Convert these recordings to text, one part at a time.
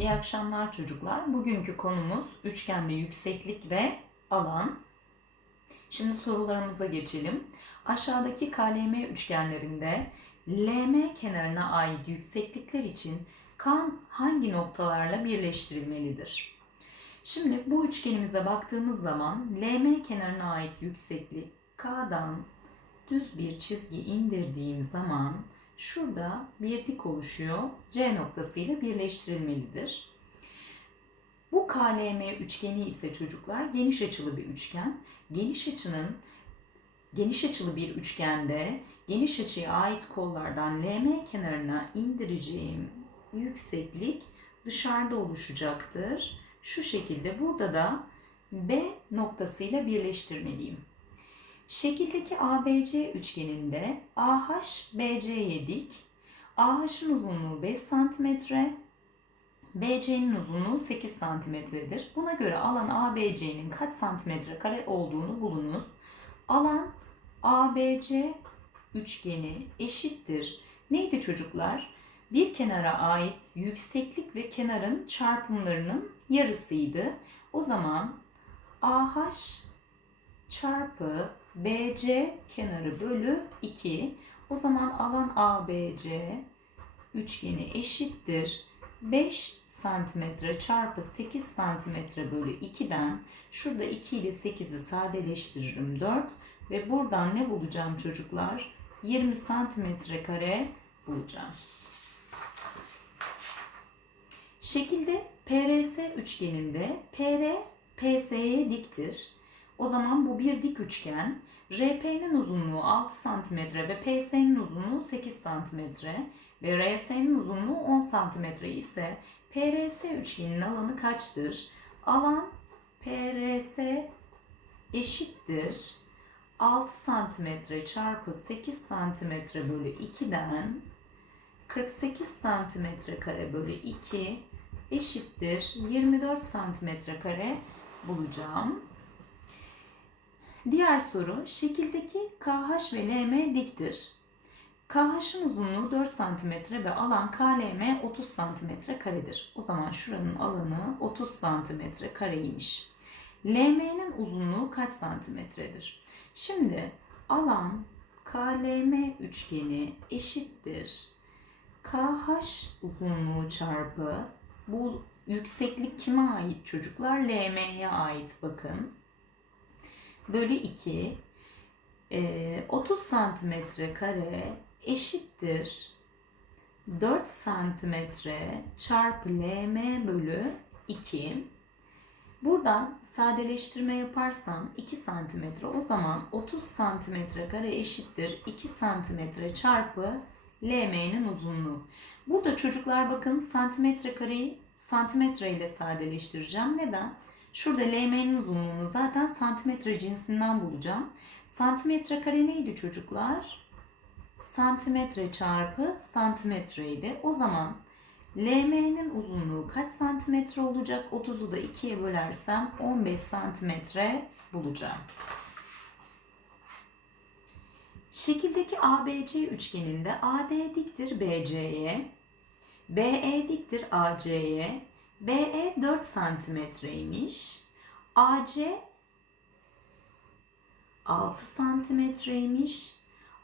İyi akşamlar çocuklar. Bugünkü konumuz üçgende yükseklik ve alan. Şimdi sorularımıza geçelim. Aşağıdaki KLM üçgenlerinde LM kenarına ait yükseklikler için K hangi noktalarla birleştirilmelidir? Şimdi bu üçgenimize baktığımız zaman LM kenarına ait yükseklik K'dan düz bir çizgi indirdiğim zaman şurada bir dik oluşuyor. C noktasıyla birleştirilmelidir. Bu KLM üçgeni ise çocuklar geniş açılı bir üçgen. Geniş açının geniş açılı bir üçgende geniş açıya ait kollardan LM kenarına indireceğim yükseklik dışarıda oluşacaktır. Şu şekilde burada da B noktasıyla birleştirmeliyim. Şekildeki ABC üçgeninde AH BC'ye dik. AH'ın uzunluğu 5 cm, BC'nin uzunluğu 8 cm'dir. Buna göre alan ABC'nin kaç santimetre kare olduğunu bulunuz. Alan ABC üçgeni eşittir. Neydi çocuklar? Bir kenara ait yükseklik ve kenarın çarpımlarının yarısıydı. O zaman AH çarpı BC kenarı bölü 2. O zaman alan ABC üçgeni eşittir. 5 santimetre çarpı 8 santimetre bölü 2'den şurada 2 ile 8'i sadeleştiririm 4 ve buradan ne bulacağım çocuklar? 20 santimetre kare bulacağım. Şekilde PRS üçgeninde PR PS'ye diktir. O zaman bu bir dik üçgen. RP'nin uzunluğu 6 cm ve PS'nin uzunluğu 8 cm ve RS'nin uzunluğu 10 cm ise PRS üçgeninin alanı kaçtır? Alan PRS eşittir 6 cm çarpı 8 cm bölü 2'den 48 cm kare bölü 2 eşittir 24 cm kare bulacağım. Diğer soru şekildeki KH ve LM diktir. KH'ın uzunluğu 4 cm ve alan KLM 30 cm karedir. O zaman şuranın alanı 30 cm kareymiş. LM'nin uzunluğu kaç santimetredir? Şimdi alan KLM üçgeni eşittir. KH uzunluğu çarpı bu yükseklik kime ait çocuklar? LM'ye ait bakın. Bölü 2 e, 30 santimetre kare eşittir 4 santimetre çarpı LM bölü 2. Buradan sadeleştirme yaparsam 2 santimetre o zaman 30 santimetre kare eşittir 2 santimetre çarpı LM'nin uzunluğu. Burada çocuklar bakın santimetre kareyi santimetre ile sadeleştireceğim. Neden? Şurada LM'nin uzunluğunu zaten santimetre cinsinden bulacağım. Santimetre kare neydi çocuklar? Santimetre çarpı santimetreydi. O zaman LM'nin uzunluğu kaç santimetre olacak? 30'u da 2'ye bölersem 15 santimetre bulacağım. Şekildeki ABC üçgeninde AD diktir BC'ye, BE diktir AC'ye, BE 4 santimetreymiş. AC 6 santimetreymiş.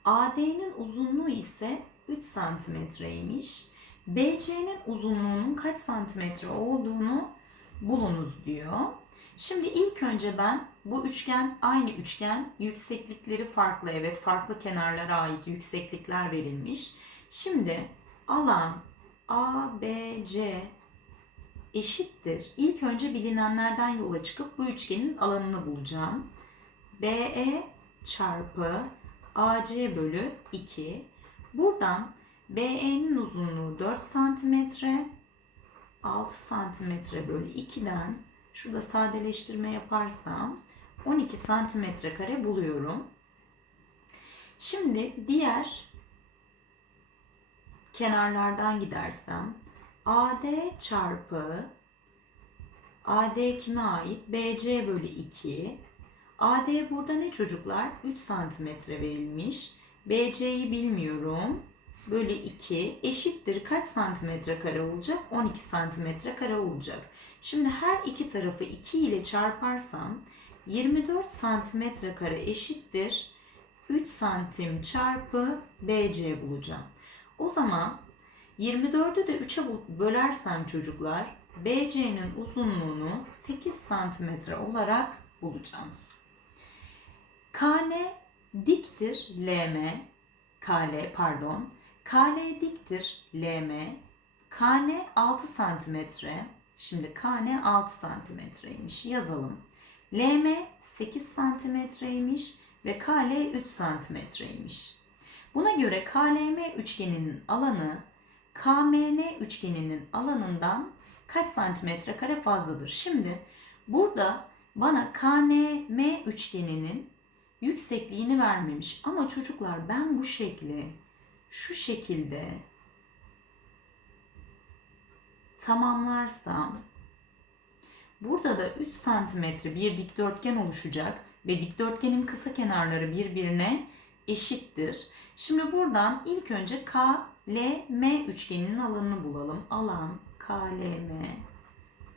AD'nin uzunluğu ise 3 santimetreymiş. BC'nin uzunluğunun kaç santimetre olduğunu bulunuz diyor. Şimdi ilk önce ben bu üçgen aynı üçgen yükseklikleri farklı evet farklı kenarlara ait yükseklikler verilmiş. Şimdi alan ABC eşittir. İlk önce bilinenlerden yola çıkıp bu üçgenin alanını bulacağım. BE çarpı AC bölü 2. Buradan BE'nin uzunluğu 4 cm, 6 cm bölü 2'den şurada sadeleştirme yaparsam 12 cm kare buluyorum. Şimdi diğer kenarlardan gidersem AD çarpı AD kime ait? BC bölü 2. AD burada ne çocuklar? 3 santimetre verilmiş. BC'yi bilmiyorum. Bölü 2 eşittir kaç santimetre kare olacak? 12 santimetre kare olacak. Şimdi her iki tarafı 2 ile çarparsam 24 santimetre kare eşittir 3 santim çarpı BC bulacağım. O zaman 24'ü de 3'e bölersem çocuklar BC'nin uzunluğunu 8 santimetre olarak bulacağım. KN diktir LM, KL pardon. KL diktir LM. KN 6 santimetre. Şimdi KN 6 santimetreymiş. Yazalım. LM 8 santimetreymiş ve KL 3 santimetreymiş. Buna göre KLM üçgeninin alanı KMN üçgeninin alanından kaç santimetre kare fazladır? Şimdi burada bana KNM üçgeninin yüksekliğini vermemiş. Ama çocuklar ben bu şekli şu şekilde tamamlarsam burada da 3 santimetre bir dikdörtgen oluşacak ve dikdörtgenin kısa kenarları birbirine eşittir. Şimdi buradan ilk önce KLM üçgeninin alanını bulalım. Alan KLM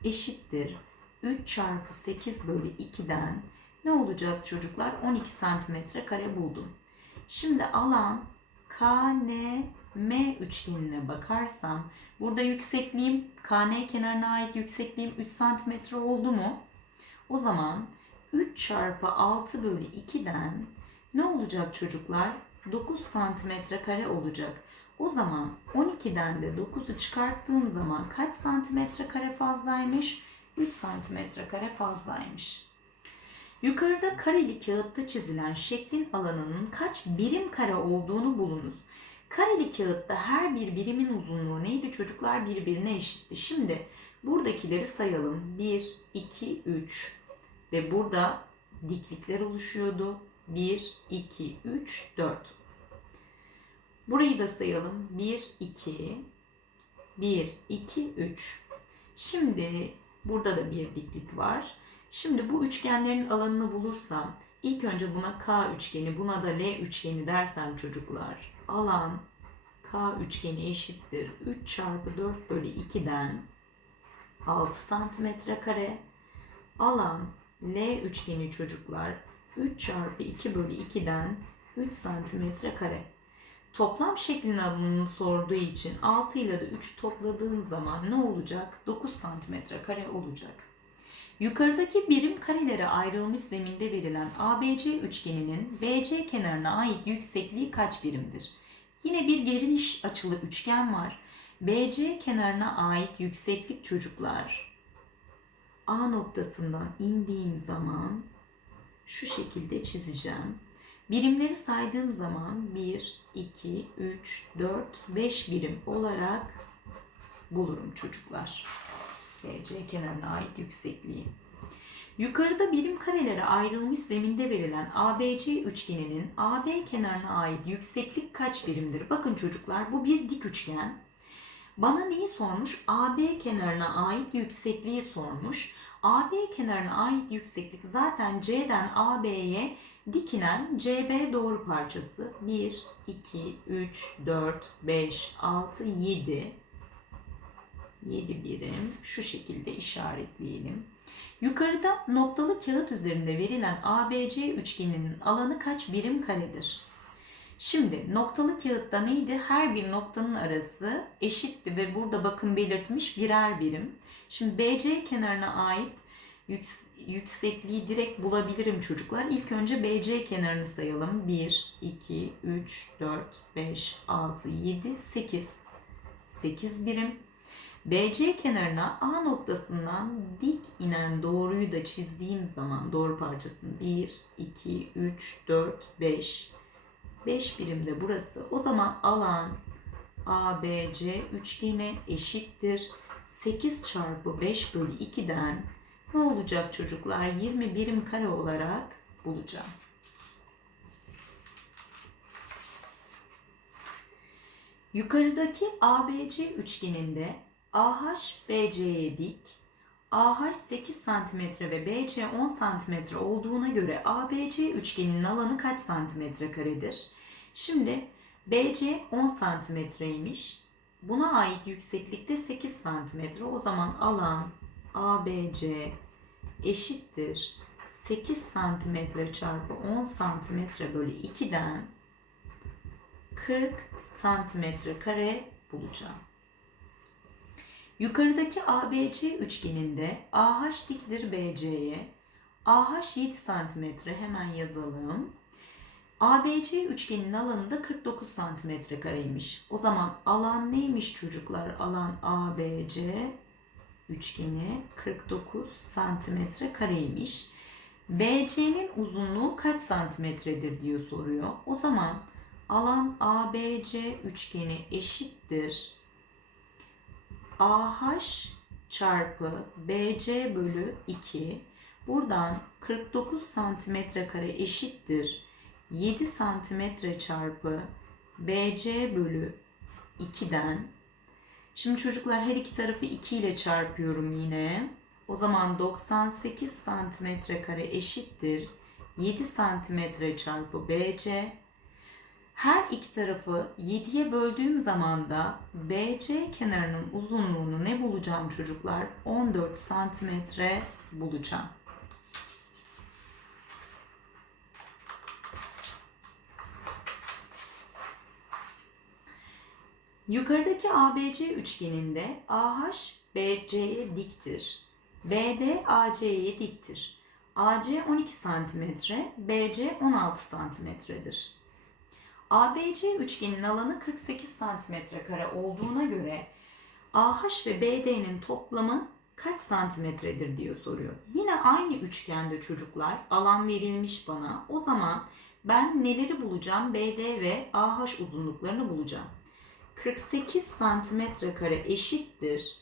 eşittir 3 çarpı 8 bölü 2'den ne olacak çocuklar? 12 santimetre kare buldum. Şimdi alan KNM üçgenine bakarsam burada yüksekliğim KN kenarına ait yüksekliğim 3 santimetre oldu mu? O zaman 3 çarpı 6 bölü 2'den ne olacak çocuklar? 9 santimetre kare olacak. O zaman 12'den de 9'u çıkarttığım zaman kaç santimetre kare fazlaymış? 3 santimetre kare fazlaymış. Yukarıda kareli kağıtta çizilen şeklin alanının kaç birim kare olduğunu bulunuz. Kareli kağıtta her bir birimin uzunluğu neydi çocuklar? Birbirine eşitti. Şimdi buradakileri sayalım. 1, 2, 3 ve burada diklikler oluşuyordu. 1, 2, 3, 4. Burayı da sayalım. 1, 2, 1, 2, 3. Şimdi burada da bir diklik var. Şimdi bu üçgenlerin alanını bulursam ilk önce buna K üçgeni, buna da L üçgeni dersem çocuklar alan K üçgeni eşittir 3 çarpı 4 bölü 2'den 6 santimetre kare alan L üçgeni çocuklar 3 çarpı 2 bölü 2'den 3 santimetre kare. Toplam şeklin alanını sorduğu için 6 ile de 3 topladığım zaman ne olacak? 9 santimetre kare olacak. Yukarıdaki birim karelere ayrılmış zeminde verilen ABC üçgeninin BC kenarına ait yüksekliği kaç birimdir? Yine bir geniş açılı üçgen var. BC kenarına ait yükseklik çocuklar. A noktasından indiğim zaman şu şekilde çizeceğim. Birimleri saydığım zaman 1, 2, 3, 4, 5 birim olarak bulurum çocuklar. BC kenarına ait yüksekliği. Yukarıda birim karelere ayrılmış zeminde verilen ABC üçgeninin AB kenarına ait yükseklik kaç birimdir? Bakın çocuklar bu bir dik üçgen. Bana neyi sormuş? AB kenarına ait yüksekliği sormuş. AB kenarına ait yükseklik zaten C'den AB'ye dikinen CB doğru parçası. 1, 2, 3, 4, 5, 6, 7. 7 birim şu şekilde işaretleyelim. Yukarıda noktalı kağıt üzerinde verilen ABC üçgeninin alanı kaç birim karedir? Şimdi noktalı kağıtta neydi? Her bir noktanın arası eşitti ve burada bakın belirtmiş birer birim. Şimdi BC kenarına ait yüksekliği direkt bulabilirim çocuklar. İlk önce BC kenarını sayalım. 1, 2, 3, 4, 5, 6, 7, 8. 8 birim. BC kenarına A noktasından dik inen doğruyu da çizdiğim zaman doğru parçasını 1, 2, 3, 4, 5. 5 birimde burası. O zaman alan ABC üçgeni eşittir. 8 çarpı 5 bölü 2'den ne olacak çocuklar? 20 birim kare olarak bulacağım. Yukarıdaki ABC üçgeninde AH BC'ye dik, AH 8 cm ve BC 10 cm olduğuna göre ABC üçgeninin alanı kaç santimetre karedir? Şimdi BC 10 santimetreymiş. Buna ait yükseklikte 8 santimetre. O zaman alan ABC eşittir 8 santimetre çarpı 10 santimetre bölü 2'den 40 santimetre kare bulacağım. Yukarıdaki ABC üçgeninde AH diktir BC'ye. AH 7 santimetre hemen yazalım. ABC üçgenin alanı da 49 santimetre kareymiş. O zaman alan neymiş çocuklar? Alan ABC üçgeni 49 santimetre kareymiş. BC'nin uzunluğu kaç santimetredir diye soruyor. O zaman alan ABC üçgeni eşittir. AH çarpı BC bölü 2. Buradan 49 santimetre kare eşittir. 7 santimetre çarpı BC bölü 2'den. Şimdi çocuklar her iki tarafı 2 ile çarpıyorum yine. O zaman 98 santimetre kare eşittir. 7 santimetre çarpı BC. Her iki tarafı 7'ye böldüğüm zaman da BC kenarının uzunluğunu ne bulacağım çocuklar? 14 santimetre bulacağım. Yukarıdaki ABC üçgeninde AH BC'ye diktir. BD AC'ye diktir. AC 12 cm, BC 16 santimetredir. ABC üçgenin alanı 48 cm kare olduğuna göre AH ve BD'nin toplamı kaç santimetredir diye soruyor. Yine aynı üçgende çocuklar alan verilmiş bana. O zaman ben neleri bulacağım? BD ve AH uzunluklarını bulacağım. 48 santimetre kare eşittir.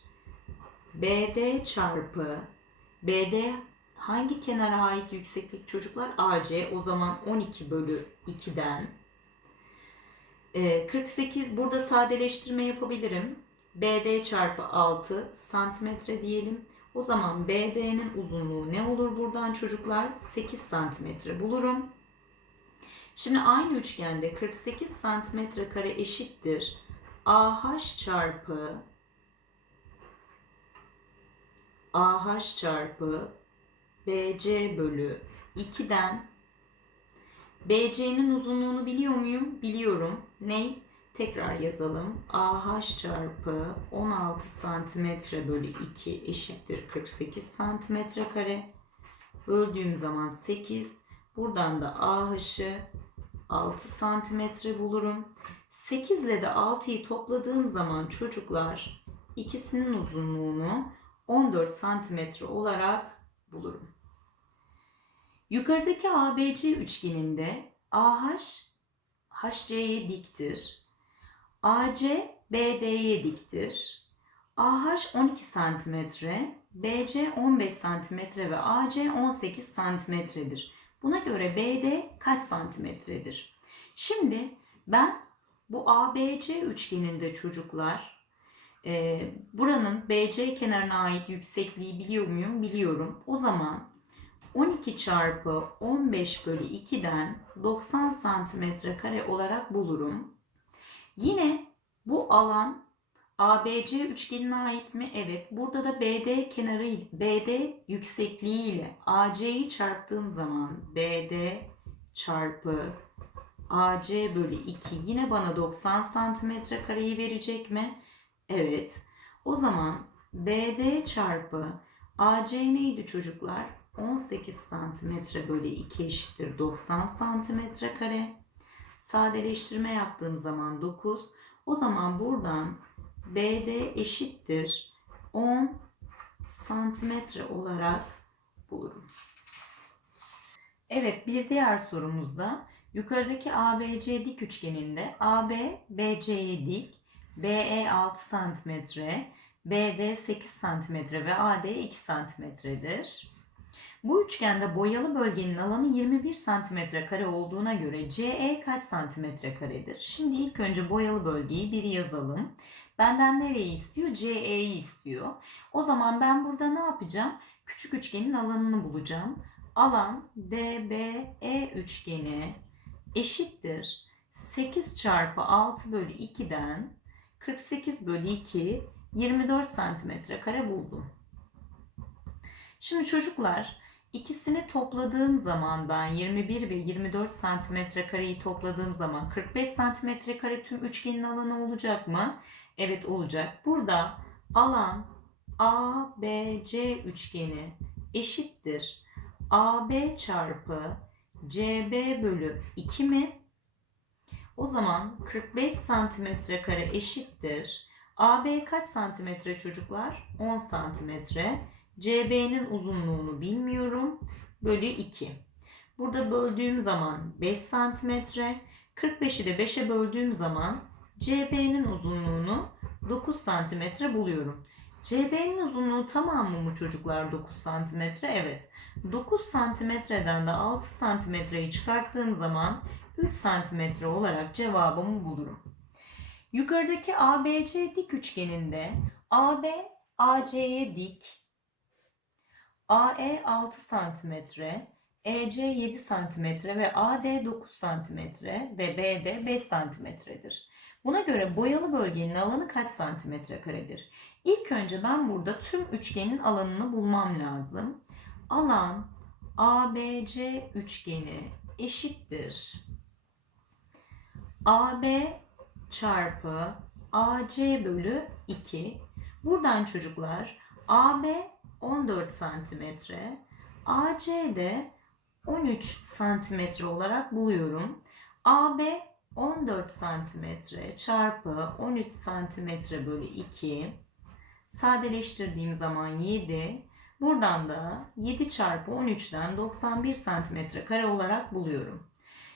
BD çarpı BD hangi kenara ait yükseklik çocuklar? AC o zaman 12 bölü 2'den 48 burada sadeleştirme yapabilirim. BD çarpı 6 santimetre diyelim. O zaman BD'nin uzunluğu ne olur buradan çocuklar? 8 santimetre bulurum. Şimdi aynı üçgende 48 santimetre kare eşittir. AH çarpı AH çarpı BC bölü 2'den BC'nin uzunluğunu biliyor muyum? Biliyorum. Ney? Tekrar yazalım. AH çarpı 16 santimetre bölü 2 eşittir 48 santimetre kare. Böldüğüm zaman 8. Buradan da AH'ı 6 santimetre bulurum. 8 ile de 6'yı topladığım zaman çocuklar ikisinin uzunluğunu 14 santimetre olarak bulurum. Yukarıdaki ABC üçgeninde AH HC'ye diktir. AC BD'ye diktir. AH 12 cm, BC 15 cm ve AC 18 cm'dir. Buna göre BD kaç santimetredir? Şimdi ben bu ABC üçgeninde çocuklar e, buranın BC kenarına ait yüksekliği biliyor muyum? Biliyorum. O zaman 12 çarpı 15 bölü 2'den 90 santimetre kare olarak bulurum. Yine bu alan ABC üçgenine ait mi? Evet. Burada da BD kenarı BD yüksekliği ile AC'yi çarptığım zaman BD çarpı AC bölü 2 yine bana 90 santimetre kareyi verecek mi? Evet. O zaman BD çarpı AC neydi çocuklar? 18 santimetre bölü 2 eşittir 90 santimetre kare. Sadeleştirme yaptığım zaman 9. O zaman buradan BD eşittir 10 santimetre olarak bulurum. Evet bir diğer sorumuzda yukarıdaki ABC dik üçgeninde AB BC'ye dik, BE 6 santimetre, BD 8 santimetre ve AD 2 santimetredir. Bu üçgende boyalı bölgenin alanı 21 santimetre kare olduğuna göre CE kaç santimetre karedir? Şimdi ilk önce boyalı bölgeyi bir yazalım. Benden nereyi istiyor? CE'yi istiyor. O zaman ben burada ne yapacağım? Küçük üçgenin alanını bulacağım. Alan DBE üçgeni eşittir. 8 çarpı 6 bölü 2'den 48 bölü 2 24 santimetre kare buldum. Şimdi çocuklar ikisini topladığım zaman ben 21 ve 24 santimetre kareyi topladığım zaman 45 santimetre kare tüm üçgenin alanı olacak mı? Evet olacak. Burada alan ABC üçgeni eşittir. AB çarpı CB bölü 2 mi? O zaman 45 santimetre kare eşittir. AB kaç santimetre çocuklar? 10 santimetre. CB'nin uzunluğunu bilmiyorum. Bölü 2. Burada böldüğüm zaman 5 santimetre. 45'i de 5'e böldüğüm zaman CB'nin uzunluğunu 9 santimetre buluyorum. CB'nin uzunluğu tamamı mı çocuklar 9 santimetre? Evet. 9 santimetreden de 6 santimetreyi çıkarttığım zaman 3 santimetre olarak cevabımı bulurum. Yukarıdaki ABC dik üçgeninde AB AC'ye dik, AE 6 santimetre, EC 7 santimetre ve AD 9 santimetre ve BD 5 santimetredir. Buna göre boyalı bölgenin alanı kaç santimetre karedir? İlk önce ben burada tüm üçgenin alanını bulmam lazım. Alan ABC üçgeni eşittir. AB çarpı AC bölü 2. Buradan çocuklar AB 14 santimetre, AC de 13 santimetre olarak buluyorum. AB 14 santimetre çarpı 13 santimetre bölü 2 sadeleştirdiğim zaman 7 buradan da 7 çarpı 13'ten 91 santimetre kare olarak buluyorum.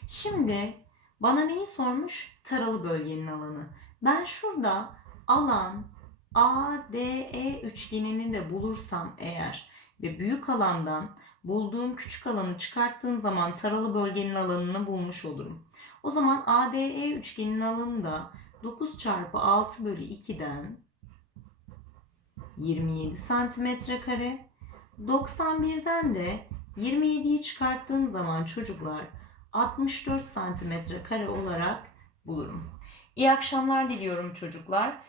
Şimdi bana neyi sormuş? Taralı bölgenin alanı. Ben şurada alan ADE üçgenini de bulursam eğer ve büyük alandan bulduğum küçük alanı çıkarttığım zaman taralı bölgenin alanını bulmuş olurum. O zaman ADE üçgenin alanı da 9 çarpı 6 bölü 2'den 27 santimetre kare. 91'den de 27'yi çıkarttığım zaman çocuklar 64 santimetre kare olarak bulurum. İyi akşamlar diliyorum çocuklar.